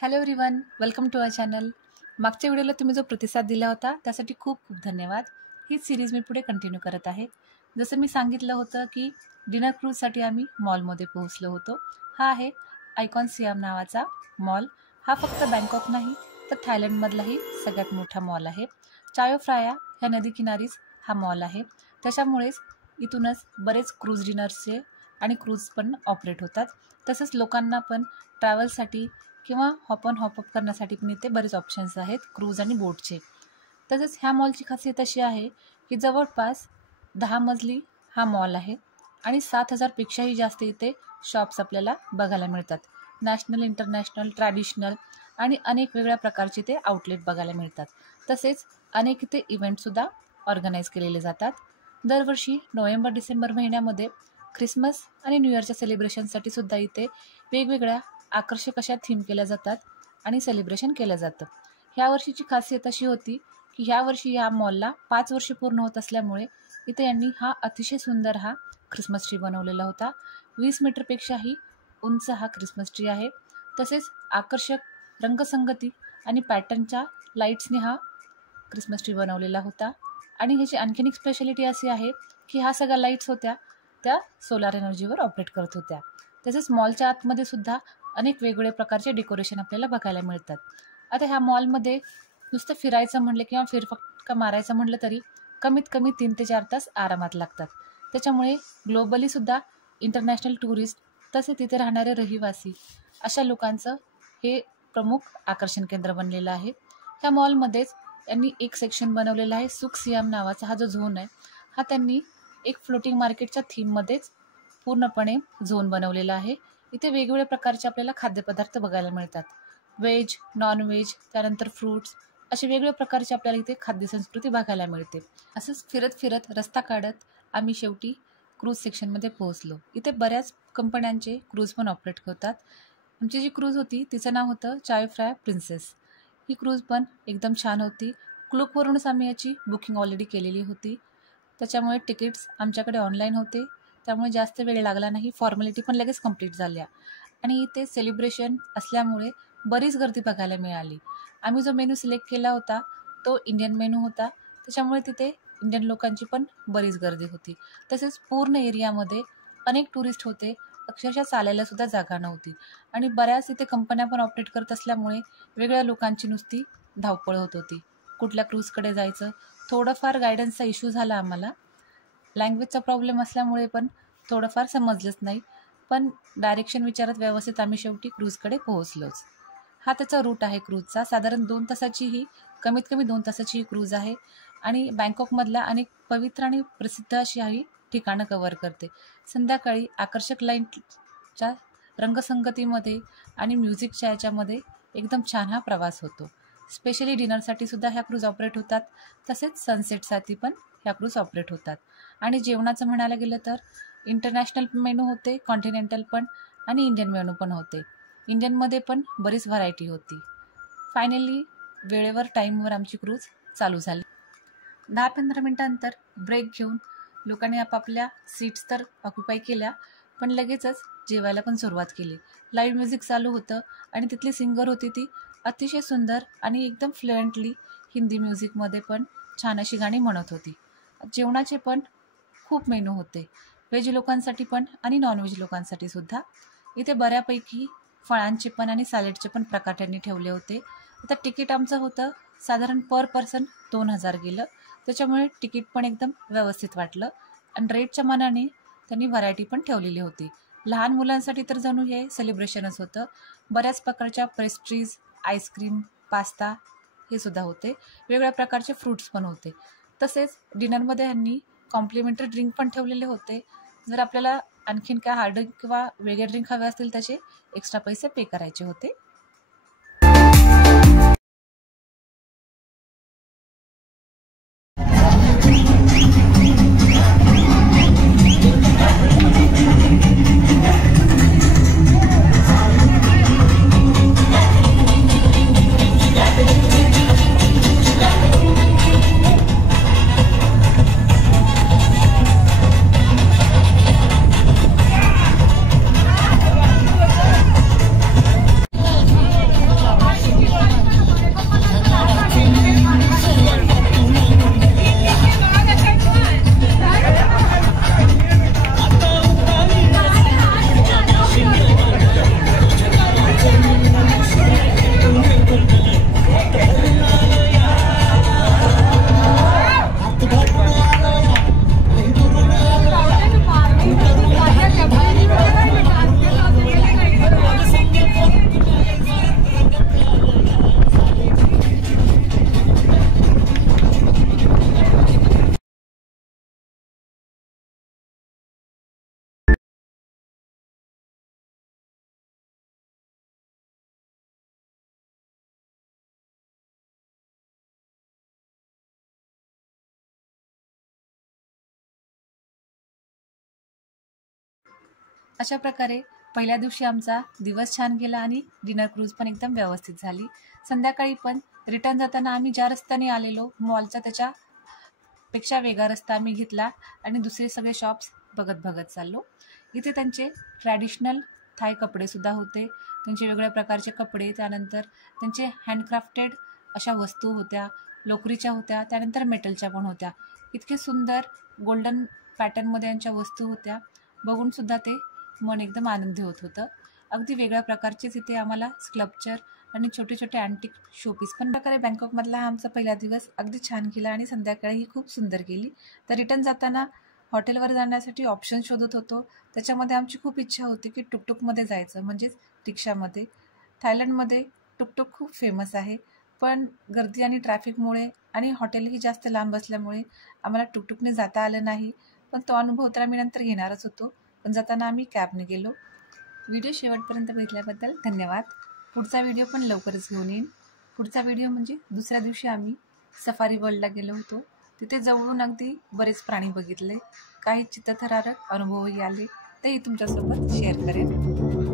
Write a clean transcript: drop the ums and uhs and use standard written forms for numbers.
Hello everyone, welcome to our channel. मागच्या व्हिडिओला तुम्ही जो प्रतिसाद दिला होता त्यासाठी खूप खूप धन्यवाद. हीच सिरीज मी पुढे कंटिन्यू करत आहे. जसं मी सांगितलं होतं की डिनर क्रूजसाठी आम्ही मॉलमध्ये पोहोचलो होतो. हा आहे आयकॉन सियाम नावाचा मॉल. हा फक्त बँकॉक नाही तर थायलंडमधलाही सगळ्यात मोठा मॉल आहे. चायो फ्राया ह्या नदीकिनारीच हा मॉल आहे. त्याच्यामुळेच इथूनच बरेच क्रूज डिनर्सचे आणि क्रूज पण ऑपरेट होतात. तसंच लोकांना पण ट्रॅव्हलसाठी किंवा हॉप ऑन हॉपअप करण्यासाठी पण इथे बरेच ऑप्शन्स आहेत क्रूज आणि बोटचे. तसंच ह्या मॉलची खासियत अशी आहे की जवळपास 10 मजली हा मॉल आहे आणि 7,000पेक्षाही जास्त इथे शॉप्स आपल्याला बघायला मिळतात. नॅशनल, इंटरनॅशनल, ट्रॅडिशनल आणि अनेक वेगळ्या प्रकारचे ते आउटलेट बघायला मिळतात. तसेच अनेक इथे इव्हेंटसुद्धा ऑर्गनाईज केलेले जातात. दरवर्षी नोव्हेंबर-डिसेंबर महिन्यामध्ये ख्रिसमस आणि न्यू इयरच्या सेलिब्रेशनसाठी सुद्धा इथे वेगवेगळ्या आकर्षक अशा थीम केल्या जातात आणि सेलिब्रेशन केलं जातं. ह्या वर्षीची खासियत अशी होती की ह्या वर्षी या मॉलला 5 वर्ष पूर्ण होत असल्यामुळे इथे यांनी हा अतिशय सुंदर हा ख्रिसमस ट्री बनवलेला होता. 20 मीटरपेक्षाही उंच हा ख्रिसमस ट्री आहे. तसेच आकर्षक रंगसंगती आणि पॅटर्नच्या लाईट्सने हा ख्रिसमस ट्री बनवलेला होता. आणि ह्याची आणखीन एक स्पेशालिटी अशी आहे की ह्या सगळ्या लाईट्स होत्या त्या सोलार एनर्जीवर ऑपरेट करत होत्या. तसेच मॉलच्या आतमध्ये सुद्धा अनेक वेगवेगळे प्रकारचे डेकोरेशन आपल्याला बघायला मिळतात. आता ह्या मॉलमध्ये नुसतं फिरायचं म्हटलं किंवा फेरफटका मारायचं म्हटलं तरी कमीत कमी 3 ते 4 तास आरामात लागतात. त्याच्यामुळे ग्लोबली सुद्धा इंटरनॅशनल टुरिस्ट तसे तिथे राहणारे रहिवासी अशा लोकांचं हे प्रमुख आकर्षण केंद्र बनलेलं आहे. ह्या मॉलमध्येच यांनी एक सेक्शन बनवलेला आहे. सुख सियाम नावाचा हा जो झोन आहे हा त्यांनी एक फ्लोटिंग मार्केटच्या थीममध्येच पूर्णपणे झोन बनवलेला आहे. इथे वेगवेगळ्या प्रकारचे आपल्याला खाद्यपदार्थ बघायला मिळतात. व्हेज, नॉन व्हेज, त्यानंतर फ्रूट्स असे वेगवेगळ्या प्रकारचे आपल्याला इथे खाद्यसंस्कृती बघायला मिळते. असंच फिरत फिरत रस्ता काढत आम्ही शेवटी क्रूज सेक्शनमध्ये पोहोचलो. इथे बऱ्याच कंपन्यांचे क्रूज पण ऑपरेट होतात. आमची जी क्रूज होती तिचं नाव होतं चायो फ्राया प्रिन्सेस. ही क्रूज पण एकदम छान होती. क्लूकवरूनच आम्ही याची बुकिंग ऑलरेडी केलेली होती. त्याच्यामुळे तिकीट्स आमच्याकडे ऑनलाईन होते. त्यामुळे जास्त वेळ लागला नाही. फॉर्मॅलिटी पण लगेच कंप्लीट झाल्या आणि इथे सेलिब्रेशन असल्यामुळे बरीच गर्दी बघायला मिळाली. आम्ही जो मेनू सिलेक्ट केला होता तो इंडियन मेनू होता. त्याच्यामुळे तिथे इंडियन लोकांची पण बरीच गर्दी होती. तसेच पूर्ण एरियामध्ये अनेक टुरिस्ट होते. अक्षरशः चालायला सुद्धा जागा नव्हती आणि बऱ्याच इथे कंपन्या पण ऑपरेट करत असल्यामुळे वेगळ्या लोकांची नुसती धावपळ होत होती. कुठल्या क्रूजकडे जायचं, थोडंफार गायडन्सचा इश्यू झाला आम्हाला. लँग्वेजचा प्रॉब्लेम असल्यामुळे पण थोडंफार समजलंच नाही. पण डायरेक्शन विचारत व्यवस्थित आम्ही शेवटी क्रूजकडे पोहोचलोच. हा त्याचा रूट आहे क्रूजचा. साधारण 2 तासाची ही कमीत कमी 2 तासाची ही क्रूज आहे आणि बँकॉकमधल्या अनेक पवित्र आणि प्रसिद्ध अशी ही ठिकाणं कव्हर करते. संध्याकाळी आकर्षक लाईटच्या रंगसंगतीमध्ये आणि म्युझिकच्या याच्यामध्ये एकदम छान हा प्रवास होतो. स्पेशली डिनरसाठी सुद्धा ह्या क्रूज ऑपरेट होतात. तसेच सनसेटसाठी पण ह्या क्रूज ऑपरेट होतात. आणि जेवणाचं म्हणायला गेलं तर इंटरनॅशनल मेनू होते, कॉन्टिनेंटल पण आणि इंडियन मेनू पण होते. इंडियनमध्ये पण बरीच व्हरायटी होती. फायनली वेळेवर टाईमवर आमची क्रूज चालू झाली. 10-15 मिनटांनंतर ब्रेक घेऊन लोकांनी आपापल्या सीट्स तर ऑक्युपाय केल्या पण लगेचच जेवायला पण सुरुवात केली. लाईव्ह म्युझिक चालू होतं आणि तिथली सिंगर होती ती अतिशय सुंदर आणि एकदम फ्लुएंटली हिंदी म्युझिकमध्ये पण छान अशी गाणी म्हणत होती. जेवणाचे पण खूप मेनू होते, व्हेज लोकांसाठी पण आणि नॉनव्हेज लोकांसाठी सुद्धा. इथे बऱ्यापैकी फळांचे पण आणि सॅलडचे पण प्रकार त्यांनी ठेवले होते. आता तिकीट आमचं होतं साधारण पर पर्सन 2,000 गेलं. त्याच्यामुळे तिकीट पण एकदम व्यवस्थित वाटलं आणि रेटच्या मानाने त्यांनी व्हरायटी पण ठेवलेली होती. लहान मुलांसाठी तर जणू हे सेलिब्रेशनच होतं. बऱ्याच प्रकारच्या पेस्ट्रीज, आईस्क्रीम, पास्ता हे सुद्धा होते. वेगवेगळ्या प्रकारचे फ्रूट्स पण होते. तसेच डिनरमध्ये ह्यांनी कॉम्प्लिमेंटरी ड्रिंक पण ठेवलेले होते. जर आपल्याला आणखीन काय हार्ड ड्रिंक किंवा वेगळे ड्रिंक हवे असतील त्याचे एक्स्ट्रा पैसे पे करायचे होते. अशा प्रकारे पहिल्या दिवशी आमचा दिवस छान गेला आणि डिनर क्रूज पण एकदम व्यवस्थित झाली. संध्याकाळी पण रिटर्न जाताना आम्ही ज्या रस्त्याने आलेलो मॉलचा त्याच्यापेक्षा वेगळा रस्ता आम्ही घेतला आणि दुसरे सगळे शॉप्स बघत बघत चाललो. इथे त्यांचे ट्रॅडिशनल थाय कपडेसुद्धा होते. त्यांचे वेगवेगळ्या प्रकारचे कपडे, त्यानंतर त्यांचे हँडक्राफ्टेड अशा वस्तू होत्या, लोकरीच्या होत्या, त्यानंतर मेटलच्या पण होत्या. इतके सुंदर गोल्डन पॅटर्नमध्ये यांच्या वस्तू होत्या. बघूनसुद्धा ते मन एकदम आनंदी होत होतं. अगदी वेगळ्या प्रकारचेच इथे आम्हाला स्कल्पचर आणि छोटे छोटे अँटिक शोपीस पण प्रकारे बँकॉकमधला हा आमचा पहिला दिवस अगदी छान गेला आणि संध्याकाळी खूप सुंदर गेली. तर रिटर्न जाताना हॉटेलवर जाण्यासाठी ऑप्शन शोधत होतो. त्याच्यामध्ये आमची खूप इच्छा होती की टुकटुकमध्ये जायचं, म्हणजेच रिक्षामध्ये. थायलंडमध्ये टुकटुक खूप फेमस आहे, पण गर्दी आणि ट्रॅफिकमुळे आणि हॉटेलही जास्त लांब असल्यामुळे आम्हाला टुकटुकने जाता आलं नाही. पण तो अनुभव तर आम्ही नंतर घेणारच होतो. पण जाताना आम्ही कॅबने गेलो. व्हिडिओ शेवटपर्यंत बघितल्याबद्दल धन्यवाद. पुढचा व्हिडिओ पण लवकरच घेऊन येईन. पुढचा व्हिडिओ म्हणजे दुसऱ्या दिवशी आम्ही सफारी वर्ल्डला गेलो होतो. तिथे जवळून अगदी बरेच प्राणी बघितले. काही चित्तथरारक अनुभवही आले, तेही तुमच्यासोबत शेअर करेन.